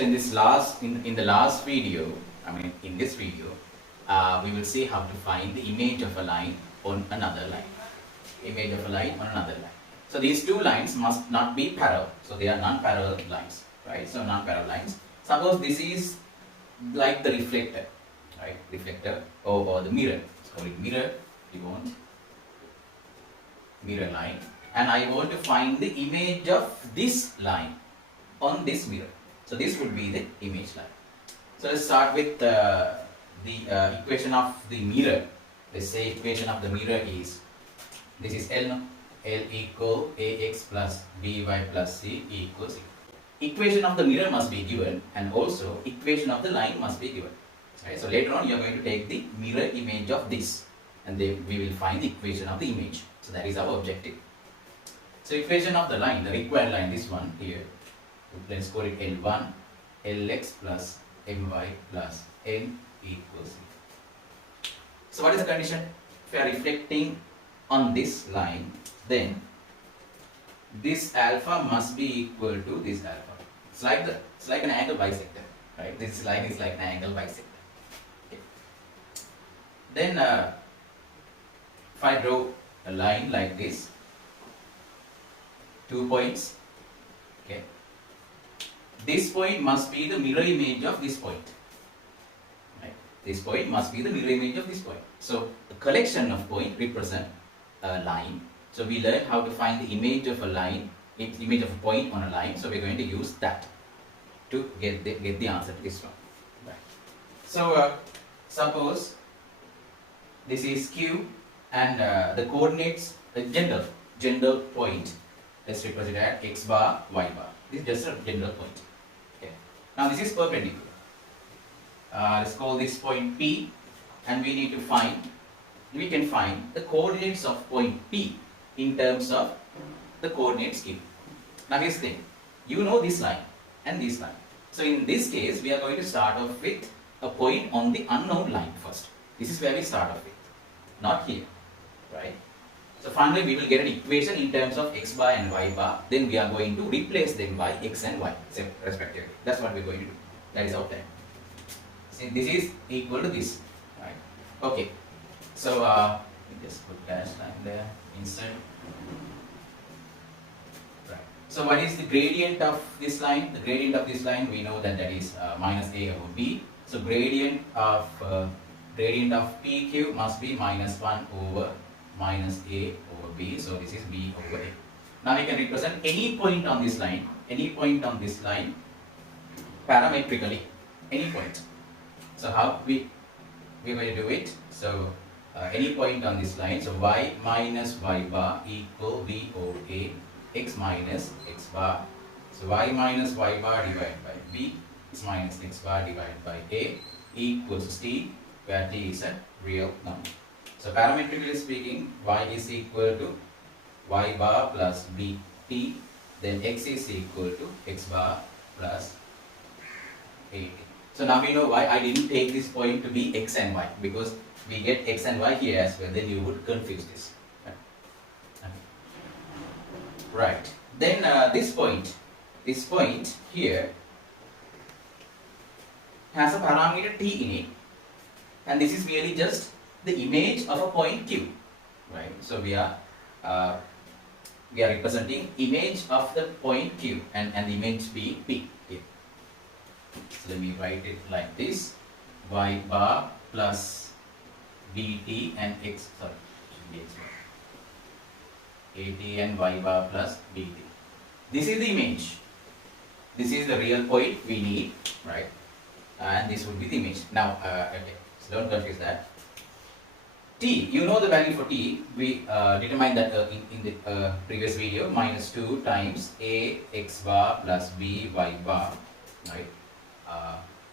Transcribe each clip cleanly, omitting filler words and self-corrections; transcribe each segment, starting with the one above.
So in this last in the last video, in this video, we will see how to find the image of a line on another line. Image of a line on another line. So these two lines must not be parallel. So they are non-parallel lines, right? So non-parallel lines. Suppose this is like the reflector, right? Reflector or the mirror. Let's call it mirror. We want mirror line, and I want to find the image of this line on this mirror. So this would be the image line. So let's start with the equation of the mirror. Let's say equation of the mirror is, this is L, no? L equal ax plus by plus c equals c. Equation of the mirror must be given, and also equation of the line must be given. Right? So later on you are going to take the mirror image of this, and then we will find the equation of the image. So that is our objective. So equation of the line, the required line, this one here, let's call it L1, Lx plus my plus n equals c. So what is the condition? If we are reflecting on this line, then this alpha must be equal to this alpha. It's like an angle bisector, right? This line is like an angle bisector. Okay. Then if I draw a line like this, 2 points, okay, this point must be the mirror image of this point, right? This point must be the mirror image of this point. So the collection of points represent a line. So we learn how to find the image of a line, image of a point on a line. So we're going to use that to get the answer to this one. Right. So suppose this is Q, and the coordinates, the general point, let's represent at x bar, y bar. This is just a general point. Okay. Now this is perpendicular. Let's call this point P, and we can find the coordinates of point P in terms of the coordinates Q. Now here's the thing, you know this line and this line. So in this case, we are going to start off with a point on the unknown line first. This is where we start off with, not here, right? So finally we will get an equation in terms of x bar and y bar. Then we are going to replace them by x and y respectively. That's what we're going to do. That is our plan. See, this is equal to this, right? Okay. So let me just put dash line there, insert. Right. So what is the gradient of this line? The gradient of this line, we know that is minus a over b. So gradient of PQ must be minus 1 over minus a over b. So this is b over a. Now we can represent any point on this line, parametrically, any point. So how we're going to do it? So any point on this line, so y minus y bar equal b over a, x minus x bar. So y minus y bar divided by b, x minus x bar divided by a equals t, where t is a real number. So parametrically speaking, y is equal to y bar plus bt, then x is equal to x bar plus at. So now we know why I didn't take this point to be x and y, because we get x and y here as well, then you would confuse this. Right. Then this point here has a parameter t in it, and this is really just the image of a point Q, right? So we are representing image of the point Q, and the image being P here. So let me write it like this: y bar plus bt and x, sorry, should be x bar, at and y bar plus bt. This is the image. This is the real point we need, right? And this would be the image. Now, okay, so don't confuse that. T, you know the value for t. We determined that in the previous video, minus 2 times a x bar plus b y bar, right?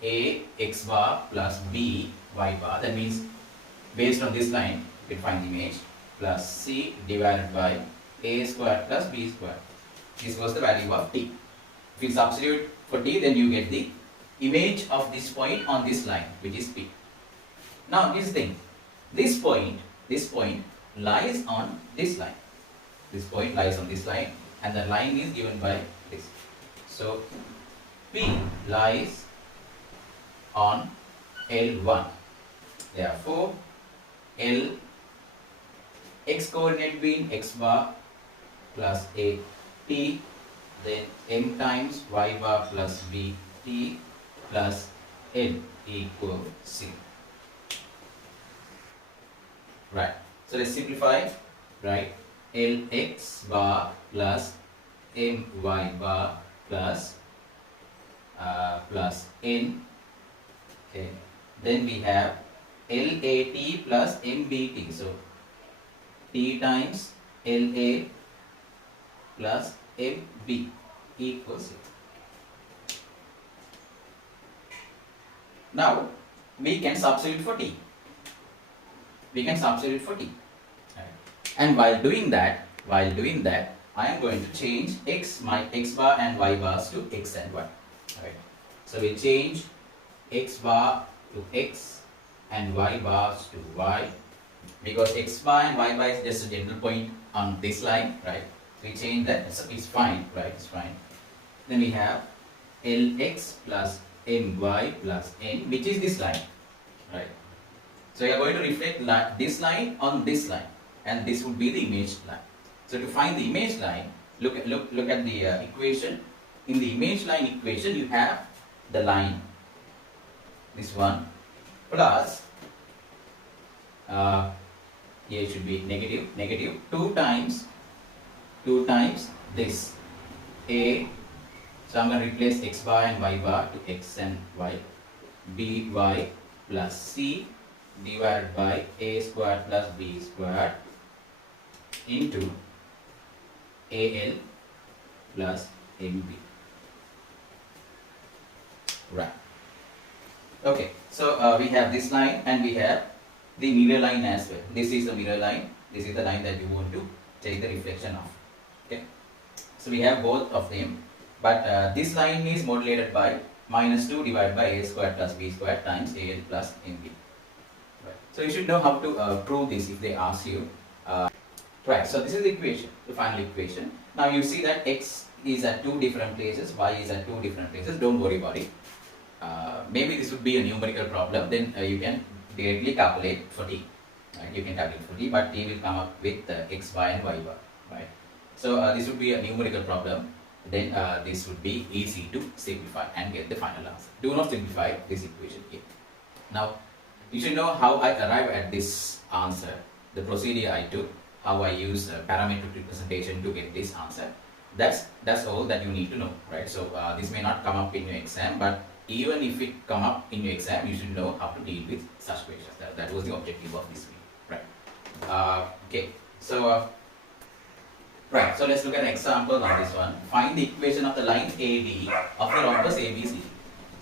A x bar plus b y bar, that means based on this line you can find the image, plus c divided by a squared plus b squared. This was the value of t. If you substitute for t, then you get the image of this point on this line, which is p. Now this thing, this point lies on this line. This point lies on this line, and the line is given by this. So P P lies on L1. Therefore, L x coordinate being x bar plus a t, then m times y bar plus b t plus n equal 0. Right. So let's simplify. Right. Lx bar plus my bar plus n. Okay. Then we have lat plus mbt. So t times la plus mb equals 0. Now we can substitute for t. Right. And while doing that, I am going to change my x bar and y bars to x and y. Right. So we change x bar to x and y bars to y, because x bar and y bar is just a general point on this line, right? We change that, so it's fine, right? It's fine. Then we have Lx plus my plus n, which is this line, right? So you are going to reflect this line on this line, and this would be the image line. So to find the image line, look at the equation. In the image line equation, you have the line, this one, plus here it should be negative 2 times this a. So I'm going to replace x bar and y bar to x and y, by plus c divided by a squared plus b squared into al plus mb. Right. Okay. So we have this line and we have the mirror line as well. This is the mirror line. This is the line that you want to take the reflection of. Okay. So we have both of them, but this line is modulated by -2 divided by a squared plus b squared times al plus mb. Right. So you should know how to prove this if they ask you. Right. So this is the equation, the final equation. Now you see that x is at 2 different places, y is at 2 different places. Don't worry about it. Maybe this would be a numerical problem. Then you can directly calculate for t. Right? You can calculate for t, but t will come up with x bar and y bar. Right. So this would be a numerical problem. Then this would be easy to simplify and get the final answer. Do not simplify this equation here. Now you should know how I arrive at this answer, the procedure I took, how I use parametric representation to get this answer. That's all that you need to know, right? So this may not come up in your exam, but even if it come up in your exam, you should know how to deal with such questions. That was the objective of this video, right? Okay, so right. So let's look at an example on this one. Find the equation of the line AD of the rhombus ABCD.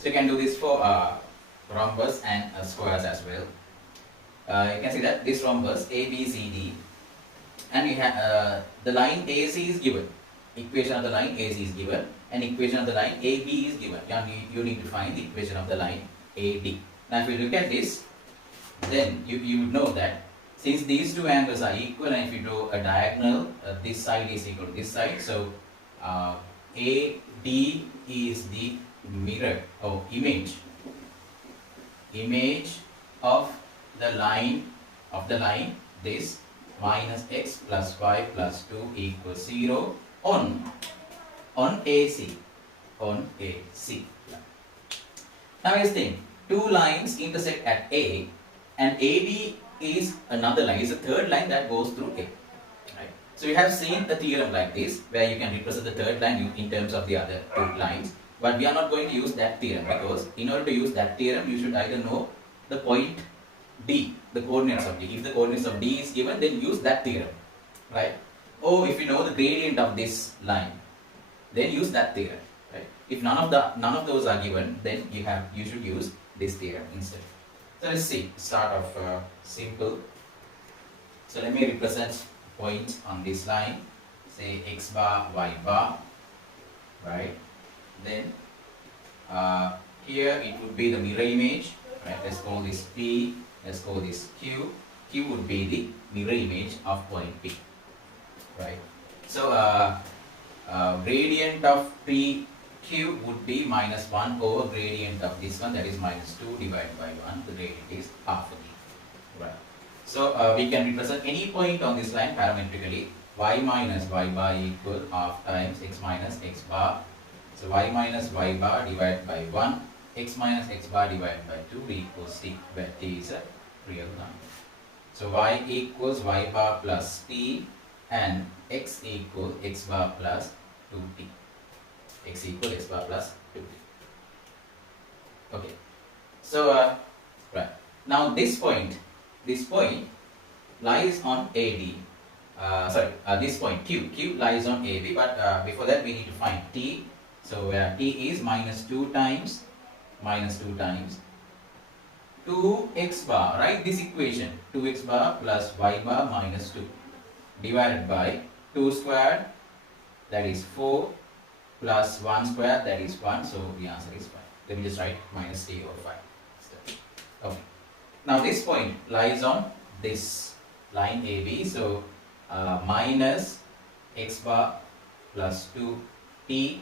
So you can do this for rhombus and squares as well. You can see that this rhombus ABCD, and we have the line AC is given. Equation of the line AC is given, and equation of the line AB is given. And you need to find the equation of the line AD. Now if you look at this, then you would know that since these two angles are equal, and if you draw a diagonal, this side is equal to this side. So AD is the mirror or image of the line this minus x plus y plus 2 equals 0 on AC. Now here's the thing, two lines intersect at A, and AB is another line, is a third line that goes through A. Right? So you have seen the theorem like this, where you can represent the third line in terms of the other two lines, but we are not going to use that theorem, because in order to use that theorem, you should either know the point D, the coordinates of D. If the coordinates of D is given, then use that theorem, right? Or if you know the gradient of this line, then use that theorem, right? If none of those are given, then you should use this theorem instead. So let's see. Start off simple. So let me represent point on this line. Say x bar, y bar, right? Then here it would be the mirror image, right? Let's call this P. Let's call this Q. Q would be the mirror image of point P, right? So gradient of P q would be minus 1 over gradient of this one, that is minus 2 divided by 1. The gradient is half again. Right. So we can represent any point on this line parametrically. Y minus y bar equal half times x minus x bar. So y minus y bar divided by 1, x minus x bar divided by 2 equals t, where t is a real number. So y equals y bar plus t and x equals x bar plus 2t. X equals x bar plus 2t. Okay. So right now this point lies on AD. This point Q lies on AB, but before that we need to find T. So T is minus 2 times 2x bar, right? This equation 2x bar plus y bar minus 2 divided by 2 squared, that is 4, plus 1 squared, that is 1. So the answer is 5. Let me just write minus t over 5. Okay. Now this point lies on this line AB. So minus x bar plus 2t,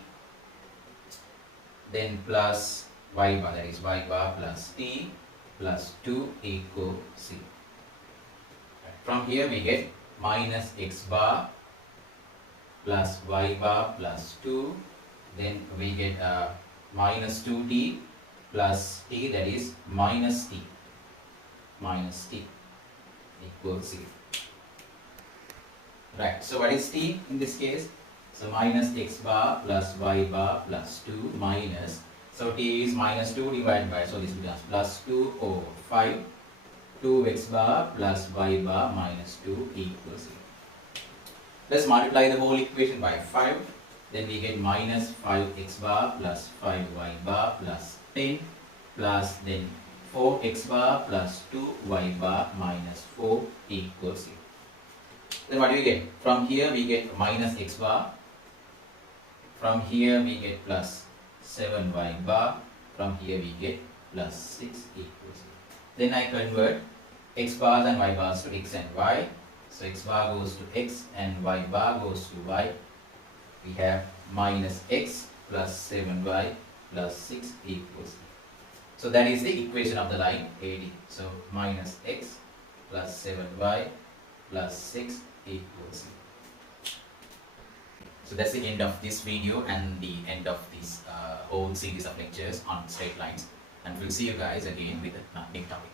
then plus y bar, that is y bar plus t plus 2 equal 0. From here we get minus x bar plus y bar plus 2, then we get minus 2t plus t, that is minus t equals 0. Right, so what is t in this case? So minus x bar plus y bar plus 2 minus, so t is minus 2 divided by, so this becomes plus 2 over 5, 2x bar plus y bar minus 2 equals 0. Let's multiply the whole equation by 5, then we get minus 5x bar plus 5y bar plus 10 plus then 4x bar plus 2y bar minus 4 equals 0. Then what do we get? From here we get minus x bar, from here we get plus 7y bar, from here we get plus 6 equals 0. Then I convert x bars and y bars to x and y. So x bar goes to x and y bar goes to y. We have minus x plus 7y plus 6 equals 0. So that is the equation of the line AD. So minus x plus 7y plus 6 equals 0. So that's the end of this video and the end of this whole series of lectures on straight lines. And we'll see you guys again with a new topic.